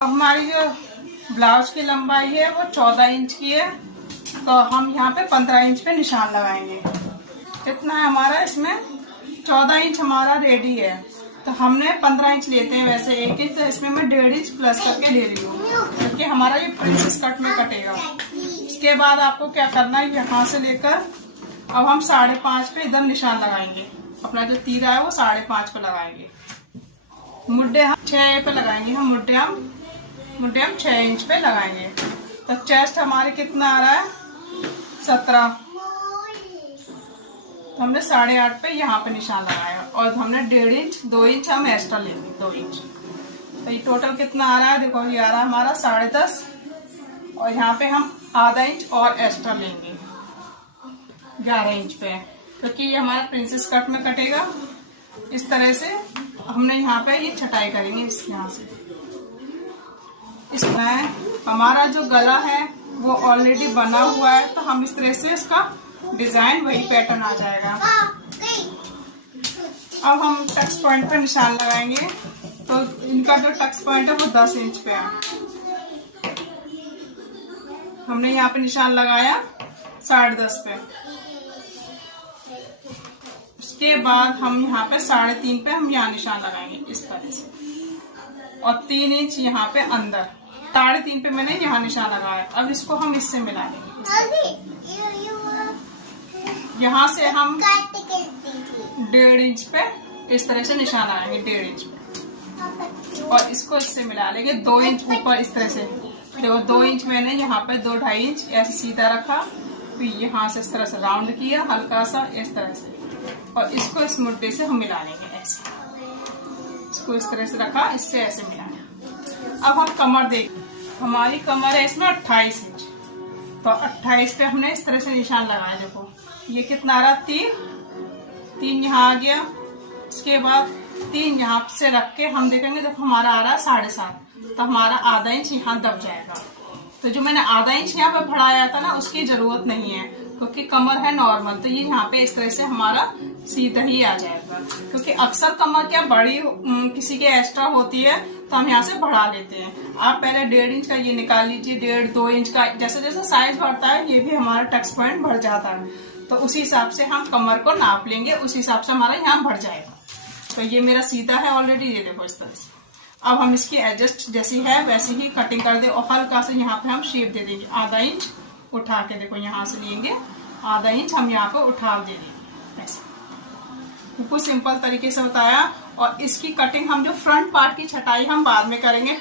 हमारी जो ब्लाउज की लंबाई है वो 14 इंच की है, तो हम यहाँ पे 15 इंच पे निशान लगाएंगे। कितना है हमारा, इसमें 14 इंच हमारा रेडी है, तो हमने 15 इंच लेते हैं वैसे 1 इंच, तो इसमें मैं 1.5 इंच प्लस करके ले रही हूँ, क्योंकि हमारा ये प्रिंसेस कट में कटेगा। इसके बाद आपको क्या करना है, यहाँ से लेकर अब हम 5.5 पे एकदम निशान लगाएंगे। अपना जो तीरा है वो 5.5 पे लगाएंगे। मुड्डे हम 6 पे लगाएंगे। मुड्डे हम 6 इंच पे लगाएंगे। तो चेस्ट हमारे कितना आ रहा है, 17। तो हमने 8.5 पे यहाँ पे निशान लगाया, और हमने 1.5 इंच 2 इंच हम एक्स्ट्रा लेंगे, 2 इंच। तो ये टोटल कितना आ रहा है, देखो ये आ रहा है हमारा 10.5, और यहाँ पे हम आधा इंच और एक्स्ट्रा लेंगे 11 इंच पे, क्योंकि ये हमारा प्रिंसेस कट में कटेगा। इस तरह से हमने यहाँ पे ये छटाई करेंगे इस यहाँ से। इसमें हमारा जो गला है वो ऑलरेडी बना हुआ है, तो हम इस तरह से इसका डिजाइन वही पैटर्न आ जाएगा। अब हम टक्स पॉइंट पर निशान लगाएंगे, तो इनका जो टक्स पॉइंट है वो 10 इंच पे है। हमने यहाँ पे निशान लगाया 10.5 पे। उसके बाद हम यहाँ पे 3.5 पे हम यहाँ निशान लगाएंगे इस तरह से, और 3 इंच यहाँ पे अंदर। 3.5 पे मैंने यहाँ निशान लगाया। अब इसको हम इससे मिला लेंगे। यहाँ से हम 1.5 इंच पे इस तरह से निशान लगाएंगे, 1.5 इंच पे, और इसको इससे मिला लेंगे 2 इंच ऊपर इस तरह से। देखो 2 इंच मैंने यहाँ पे 2-2.5 इंच ऐसे सीधा रखा, फिर यहाँ से इस तरह से राउंड किया हल्का सा इस तरह से, और इसको इस मुद्दे से हम मिला लेंगे ऐसे। इसको इस तरह से रखा, इससे ऐसे मिलाया। अब हम कमर देख, हमारी कमर है इसमें 28 इंच, तो 28 पे हमने इस तरह से निशान लगाया। देखो ये कितना आ रहा, 3 यहाँ आ गया। इसके बाद 3 यहाँ से रख के हम देखेंगे, देखो हमारा आ रहा है 7.5, तो हमारा आधा इंच यहाँ दब जाएगा। तो जो मैंने आधा इंच यहाँ पे बढ़ाया था ना, उसकी जरूरत नहीं है, क्योंकि कमर है नॉर्मल, तो ये यहाँ पे इस तरह से हमारा सीधा ही आ जाएगा। क्योंकि अक्सर कमर क्या बड़ी किसी के एक्स्ट्रा होती है, तो हम यहाँ से बढ़ा लेते हैं। आप पहले 1.5 इंच का ये निकाल लीजिए, 1.5-2 इंच का, जैसे जैसे साइज बढ़ता है ये भी हमारा टक्स पॉइंट बढ़ जाता है, तो उसी हिसाब से हम कमर को नाप लेंगे, उस हिसाब से हमारा यहाँ बढ़ जाएगा। तो ये मेरा सीधा है ऑलरेडी, ये देखो इस तरह से। अब हम इसकी एडजस्ट जैसी है वैसी ही कटिंग कर दे, और हल्का से यहाँ पे हम शेप दे देंगे। आधा इंच उठा के, देखो यहाँ से लेंगे आधा इंच हम यहाँ पे उठा दे देंगे ऐसे। बिल्कुल सिंपल तरीके से बताया। और इसकी कटिंग हम जो फ्रंट पार्ट की छटाई हम बाद में करेंगे।